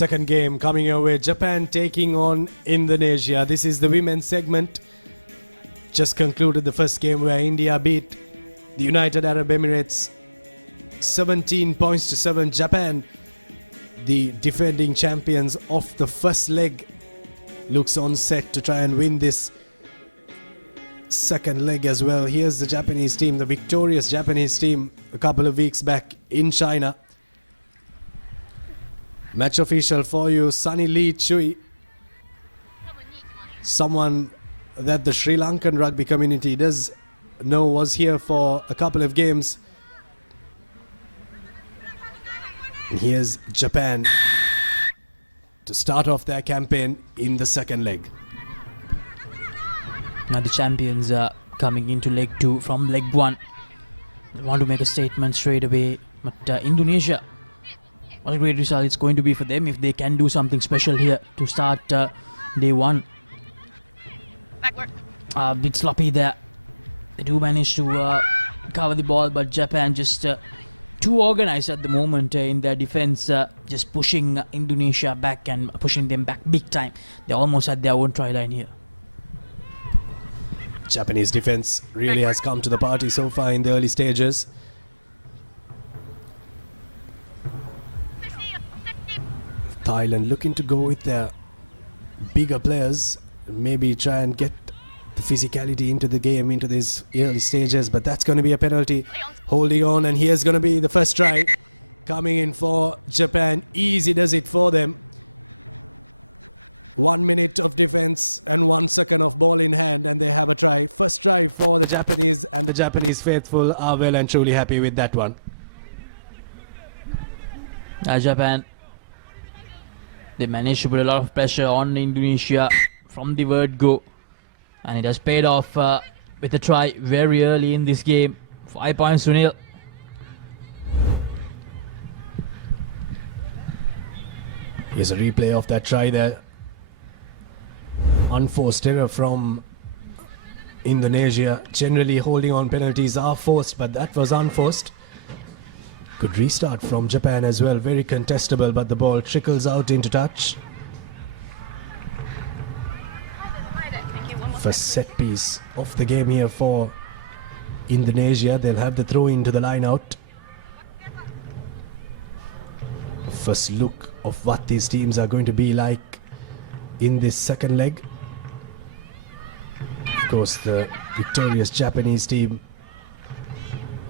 second game. Japan taking on Emirates. Now this is the women's segment. Just concluded the first game where India beat the United Arab Emirates 17 points to 7. Japan, the defending champions of the first leg, looks all set to win this second leg. So we're good to get the story of victorious Japanese team a couple of weeks back in China. Match official following Sunny Lee Chu. Someone that the Lanka got the community break. No one was here for a couple of games. Yes, Japan start off their campaign in the second leg. The champions are coming into leg 2 from leg 1. One of the statements straight away that Indonesia is going to be for them if they can do something special here to start V1. Disrupting the managed to cover the ball, but Japan just too organized at the moment, and the defense is pushing Indonesia back and pushing them back big time, almost at their own territory. Because defense really has come to the party so far in the early stages. I'm looking to go with the maybe a challenge. Is it going to be good in this game of closing? But it's going to be a penalty early on, and here's going to be the first try coming in for Japan. Easy does it for them. 1 minute of defense and 1 second of ball in hand, and they'll have a try. First try for The Japanese faithful are well and truly happy with that one. Japan, they managed to put a lot of pressure on Indonesia from the word go, and it has paid off with a try very early in this game. 5 points to 0. Here's a replay of that try there. Unforced error from Indonesia. Generally holding on penalties are forced, but that was unforced. Good restart from Japan as well. Very contestable, but the ball trickles out into touch. First set piece of the game here for Indonesia. They'll have the throw into the line out. First look of what these teams are going to be like in this second leg. Of course, the victorious Japanese team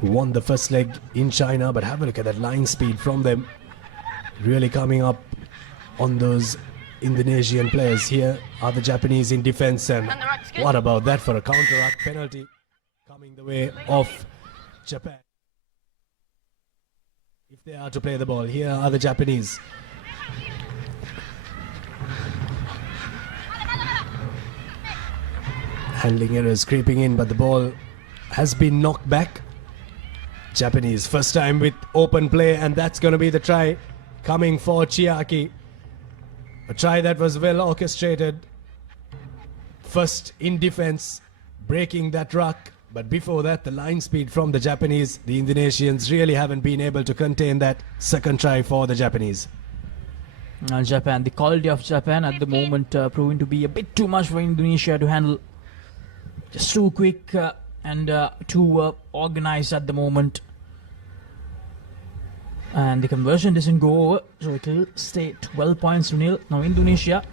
who won the first leg in China, but have a look at that line speed from them. Really coming up on those Indonesian players. Here are the Japanese in defense, and what about that for a counter-attack penalty coming the way of Japan. If they are to play the ball, here are the Japanese. Handling errors creeping in, but the ball has been knocked back. Japanese first time with open play, and that's going to be the try coming for Chiaki. A try that was well orchestrated. First in defense, breaking that ruck, but before that the line speed from the Japanese. The Indonesians really haven't been able to contain that. Second try for the Japanese. Japan, the quality of Japan at the moment proving to be a bit too much for Indonesia to handle. Just too quick and too organized at the moment. And the conversion doesn't go over, so it will stay 12 points to 0. Now Indonesia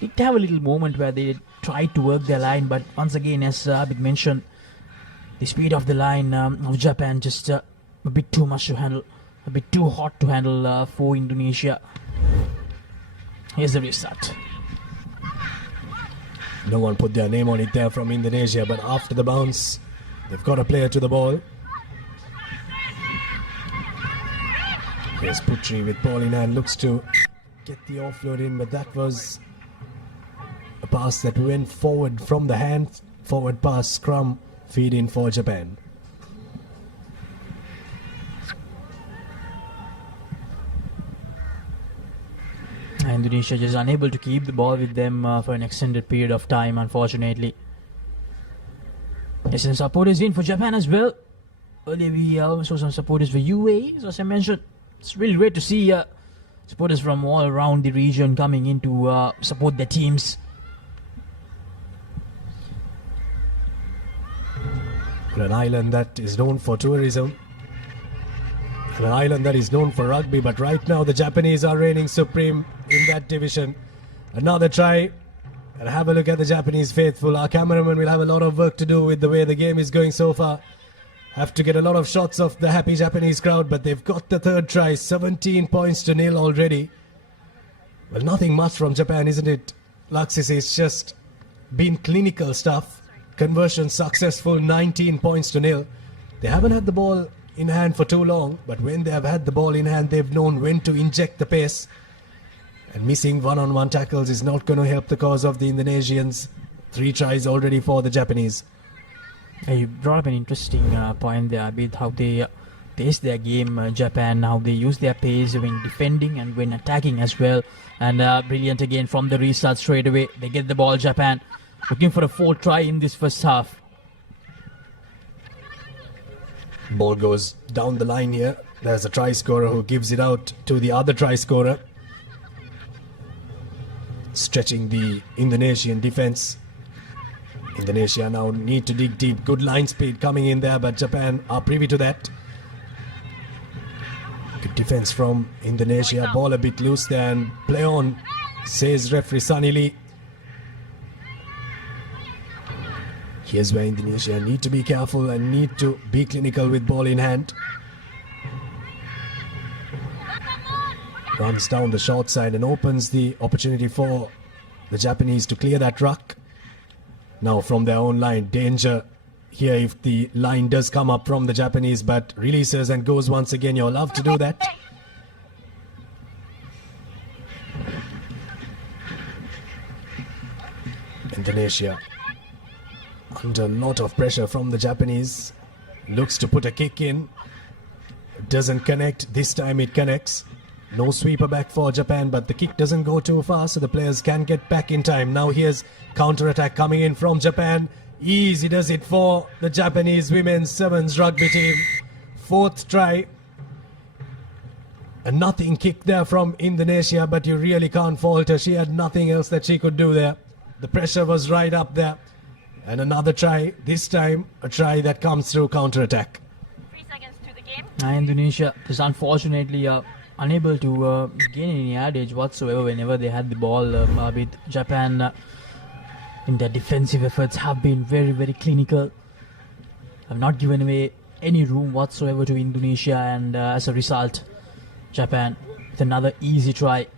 did have a little moment where they tried to work their line, but once again, as Abid mentioned, the speed of the line of Japan just a bit too much to handle, a bit too hot to handle for Indonesia. Here's the restart. No one put their name on it there from Indonesia, but after the bounce, they've got a player to the ball. Here's Putri with ball in hand, looks to get the offload in, but that was a pass that went forward from the hand. Forward pass, scrum, feed in for Japan. Indonesia just unable to keep the ball with them for an extended period of time, unfortunately. Yes, some supporters in for Japan as well. Earlier we saw some supporters for UAE, so as I mentioned, it's really great to see supporters from all around the region coming in to support their teams. An island that is known for tourism, and an island that is known for rugby, but right now the Japanese are reigning supreme in that division. Another try, and have a look at the Japanese faithful. Our cameraman will have a lot of work to do with the way the game is going so far. Have to get a lot of shots of the happy Japanese crowd, but they've got the third try, 17 points to nil already. Well, nothing much from Japan, isn't it, Luxis? It's just been clinical stuff. Conversion successful, 19 points to nil. They haven't had the ball in hand for too long, but when they have had the ball in hand, they've known when to inject the pace. And missing one-on-one tackles is not going to help the cause of the Indonesians. 3 tries already for the Japanese. You brought up an interesting point there with how they pace their game, Japan, how they use their pace when defending and when attacking as well. And brilliant again from the restart straight away. They get the ball, Japan, looking for a 4th try in this first half. Ball goes down the line here. There's a try scorer who gives it out to the other try scorer, stretching the Indonesian defense. Indonesia now need to dig deep. Good line speed coming in there, but Japan are privy to that. Good defense from Indonesia. Ball a bit loose there, and play on, says referee Sunny Lee. Here's where Indonesia need to be careful and need to be clinical with ball in hand. Runs down the short side and opens the opportunity for the Japanese to clear that ruck. Now from their own line, danger here if the line does come up from the Japanese, but releases and goes once again. You'll love to do that. Indonesia under a lot of pressure from the Japanese. Looks to put a kick in. Doesn't connect. This time it connects. No sweeper back for Japan, but the kick doesn't go too far, so the players can get back in time. Now here's counter-attack coming in from Japan. Easy does it for the Japanese women's sevens rugby team. 4th try. A nothing kick there from Indonesia, but you really can't fault her. She had nothing else that she could do there. The pressure was right up there. And another try, this time a try that comes through counter-attack. 3 seconds to the game. Indonesia is unfortunately unable to gain any yardage whatsoever whenever they had the ball with Japan. In their defensive efforts have been very, very clinical. Have not given away any room whatsoever to Indonesia, and as a result, Japan with another easy try.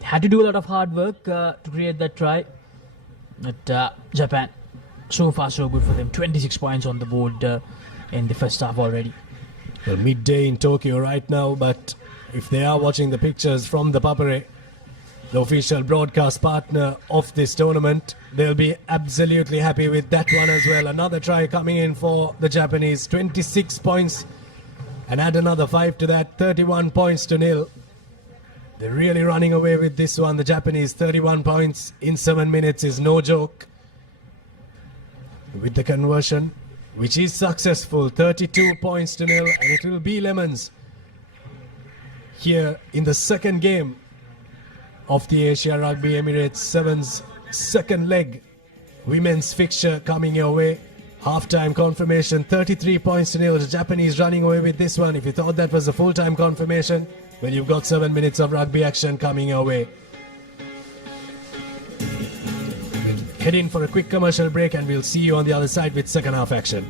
Had to do a lot of hard work to create that try. But Japan, so far so good for them. 26 points on the board in the first half already. Well, midday in Tokyo right now, but if they are watching the pictures from the Papare, the official broadcast partner of this tournament, they'll be absolutely happy with that one as well. Another try coming in for the Japanese, 26 points, and add another 5 to that, 31 points to nil. They're really running away with this one. The Japanese, 31 points in 7 minutes is no joke. With the conversion, which is successful, 32 points to nil, and it will be lemons here in the second game of the Asia Rugby Emirates Sevens second leg women's fixture coming your way. Half-time confirmation, 33 points to nil. The Japanese running away with this one. If you thought that was a full-time confirmation, well, you've got 7 minutes of rugby action coming your way. We'll head in for a quick commercial break, and we'll see you on the other side with second half action.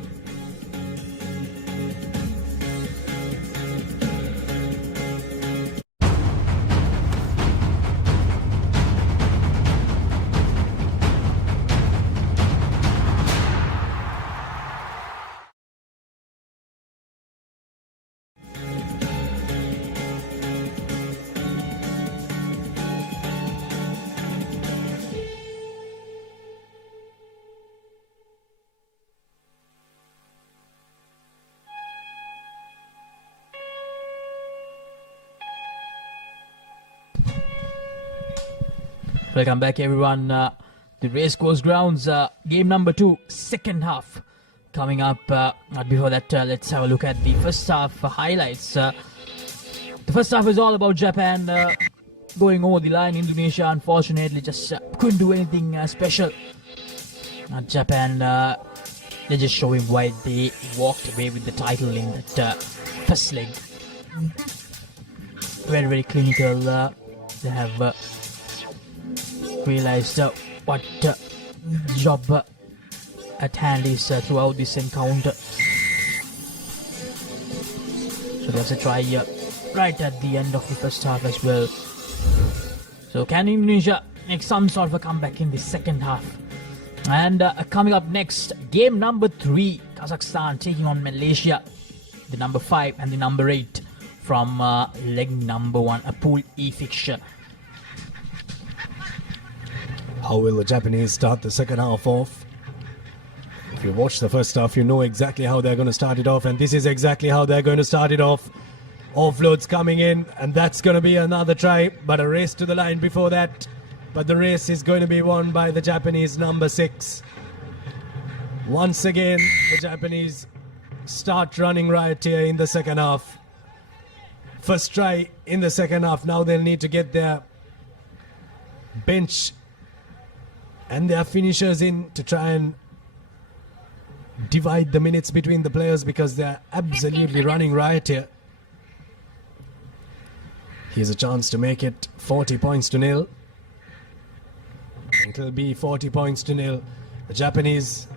Welcome back, everyone. The Racecourse Grounds, game number 2, second half coming up. But before that, let's have a look at the first half highlights. The first half is all about Japan going over the line. Indonesia, unfortunately, just couldn't do anything special. Japan, they're just showing why they walked away with the title in that first leg. Very, very clinical. They have realized what job at hand is throughout this encounter. So there's a try right at the end of the first half as well. So can Indonesia make some sort of a comeback in the second half? And coming up next, game number 3, Kazakhstan taking on Malaysia, the number 5 and the number 8 from leg number 1, a Pool E fixture. How will the Japanese start the second half off? If you watch the first half, you know exactly how they're going to start it off, and this is exactly how they're going to start it off. Offloads coming in, and that's going to be another try, but a race to the line before that. But the race is going to be won by the Japanese number 6. Once again, the Japanese start running riot here in the second half. First try in the second half. Now they'll need to get their bench and their finishers in to try and divide the minutes between the players, because they're absolutely running riot here. Here's a chance to make it 40 points to nil. It'll be 40 points to nil. The Japanese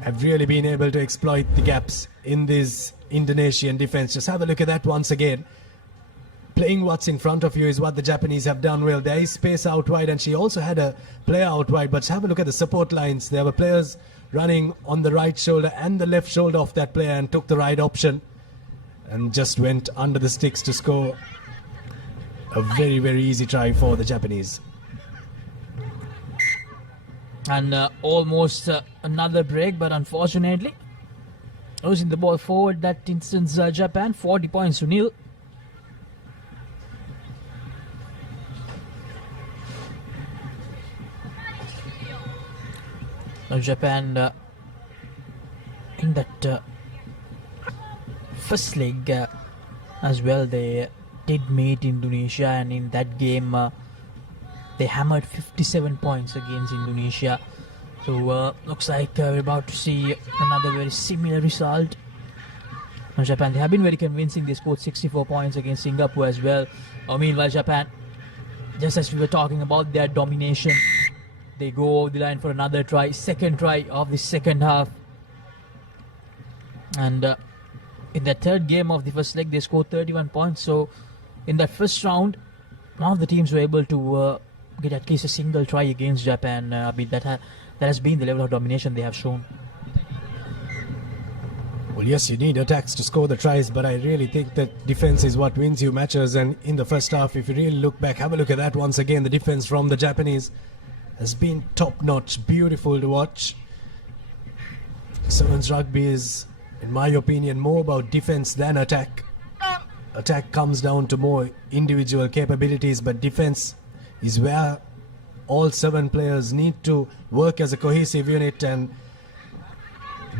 have really been able to exploit the gaps in this Indonesian defense. Just have a look at that once again. Playing what's in front of you is what the Japanese have done well. There is space out wide, and she also had a player out wide, but have a look at the support lines. There were players running on the right shoulder and the left shoulder of that player, and took the right option and just went under the sticks to score a very, very easy try for the Japanese. And almost another break, but unfortunately losing the ball forward. That instance, Japan 40 points to nil. Now Japan in that first leg as well, they did meet Indonesia, and in that game they hammered 57 points against Indonesia. So looks like we're about to see another very similar result. Now Japan, they have been very convincing. They scored 64 points against Singapore as well. Meanwhile, Japan, just as we were talking about their domination, they go over the line for another try, second try of the second half. And in the third game of the first leg, they scored 31 points. So in that first round, none of the teams were able to get at least a single try against Japan. That has been the level of domination they have shown. Well, yes, you need attacks to score the tries, but I really think that defense is what wins you matches. And in the first half, if you really look back, have a look at that once again. The defense from the Japanese has been top-notch, beautiful to watch. Sevens rugby is, in my opinion, more about defense than attack. Attack comes down to more individual capabilities, but defense is where all 7 players need to work as a cohesive unit and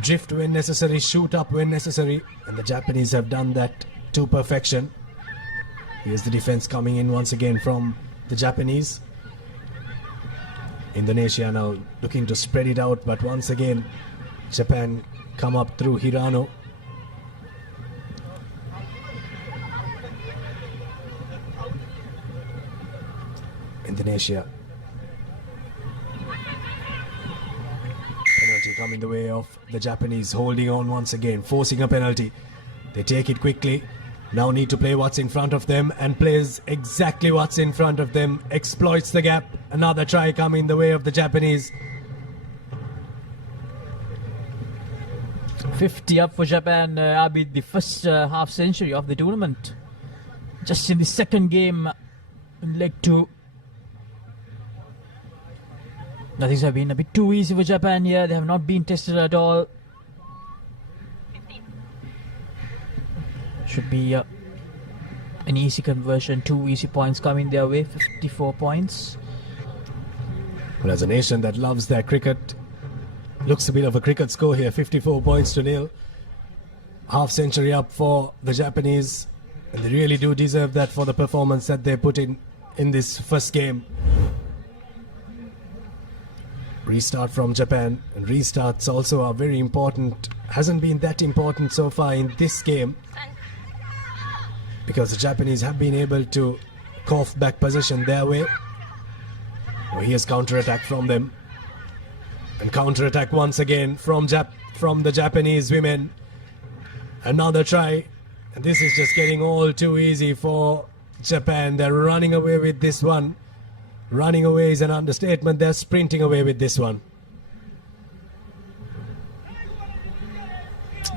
drift when necessary, shoot up when necessary, and the Japanese have done that to perfection. Here's the defense coming in once again from the Japanese. Indonesia now looking to spread it out, but once again Japan come up through Hirano. Indonesia. Penalty coming the way of the Japanese, holding on once again, forcing a penalty. They take it quickly. Now need to play what's in front of them, and plays exactly what's in front of them, exploits the gap. Another try coming the way of the Japanese. 50 up for Japan, Abid, the first half century of the tournament. Just in the second game, in leg 2. Now things have been a bit too easy for Japan here. They have not been tested at all. Should be an easy conversion. 2 easy points coming their way. 54 points. Well, as a nation that loves their cricket, looks a bit of a cricket score here. 54 points to nil. Half century up for the Japanese. And they really do deserve that for the performance that they put in this first game. Restart from Japan, and restarts also are very important. Hasn't been that important so far in this game because the Japanese have been able to cough back possession their way. Well, here's counter-attack from them, and counter-attack once again from the Japanese women. Another try, and this is just getting all too easy for Japan. They're running away with this one. Running away is an understatement. They're sprinting away with this one.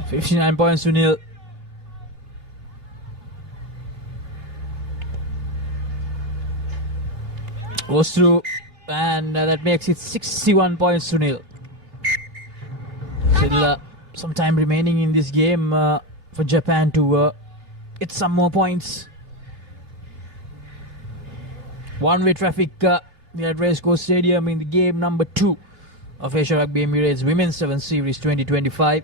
59 points to nil. Goes through, and that makes it 61 points to nil. Still some time remaining in this game for Japan to get some more points. One-way traffic here at Racecourse Stadium in the game number 2 of Asia Rugby Emirates Women's 7 Series 2025.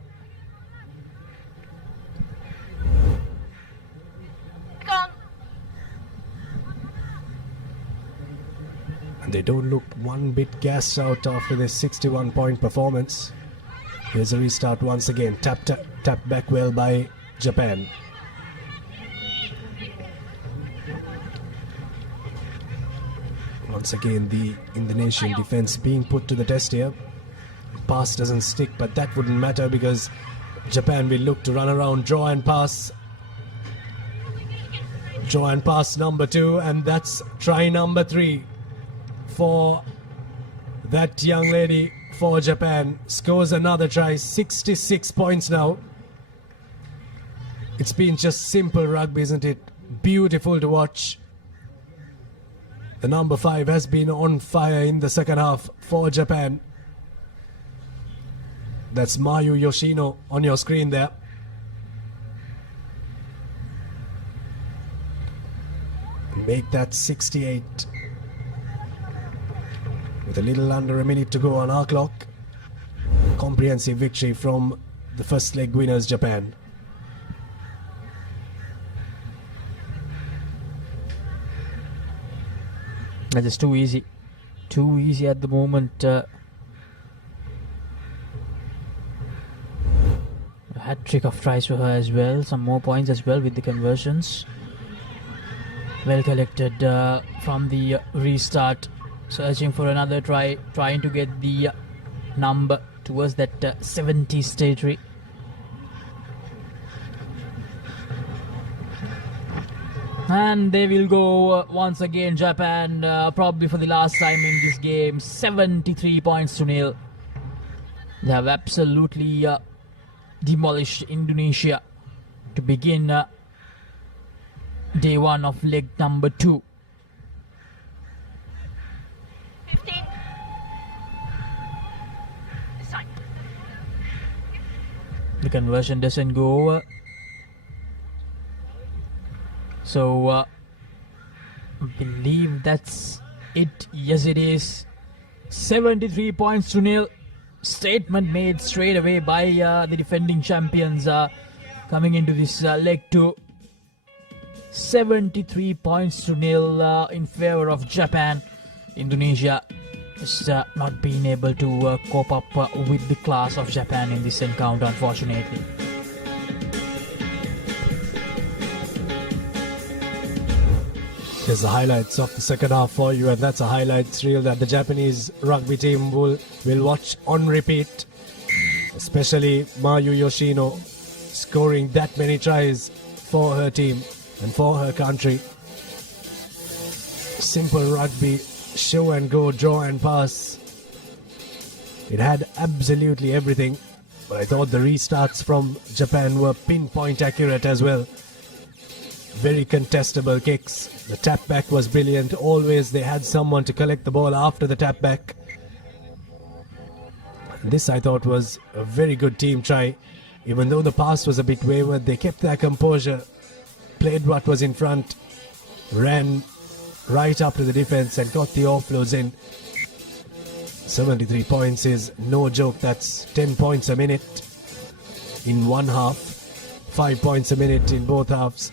And they don't look one bit gassed out after this 61-point performance. Here's a restart once again. Tapped back well by Japan. Once again, the Indonesian defense being put to the test here. Pass doesn't stick, but that wouldn't matter because Japan will look to run around, draw and pass. Draw and pass number 2, and that's try number 3 for that young lady for Japan. Scores another try, 66 points now. It's been just simple rugby, isn't it? Beautiful to watch. The number 5 has been on fire in the second half for Japan. That's Mayu Yoshino on your screen there. Make that 68. With a little under a minute to go on our clock. Comprehensive victory from the first leg winners, Japan. That's just too easy. Too easy at the moment. A hat-trick of tries for her as well. Some more points as well with the conversions. Well collected from the restart. Searching for another try. Trying to get the number towards that 70s territory. And they will go once again, Japan, probably for the last time in this game. 73 points to nil. They have absolutely demolished Indonesia to begin day 1 of leg number 2. 15. This side. The conversion doesn't go over. So, I believe that's it. Yes, it is. 73 points to nil. Statement made straight away by the defending champions coming into this leg 2. 73 points to nil in favor of Japan. Indonesia has not been able to cope up with the class of Japan in this encounter, unfortunately. Here's the highlights of the second half for you, and that's a highlights reel that the Japanese rugby team will watch on repeat. Especially Mayu Yoshino scoring that many tries for her team and for her country. Simple rugby, show and go, draw and pass. It had absolutely everything, but I thought the restarts from Japan were pinpoint accurate as well. Very contestable kicks. The tap back was brilliant. Always they had someone to collect the ball after the tap back. This I thought was a very good team try. Even though the pass was a bit wayward, they kept their composure, played what was in front, ran right up to the defense and got the offloads in. 73 points is no joke. That's 10 points a minute in one half, 5 points a minute in both halves.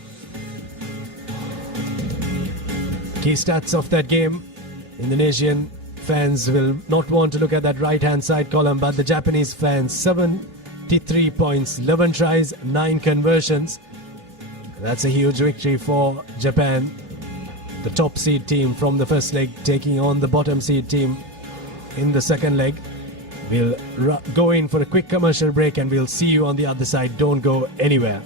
Key stats of that game. Indonesian fans will not want to look at that right-hand side column, but the Japanese fans, 73 points, 11 tries, 9 conversions. That's a huge victory for Japan. The top seed team from the first leg taking on the bottom seed team in the second leg. We'll go in for a quick commercial break and we'll see you on the other side. Don't go anywhere.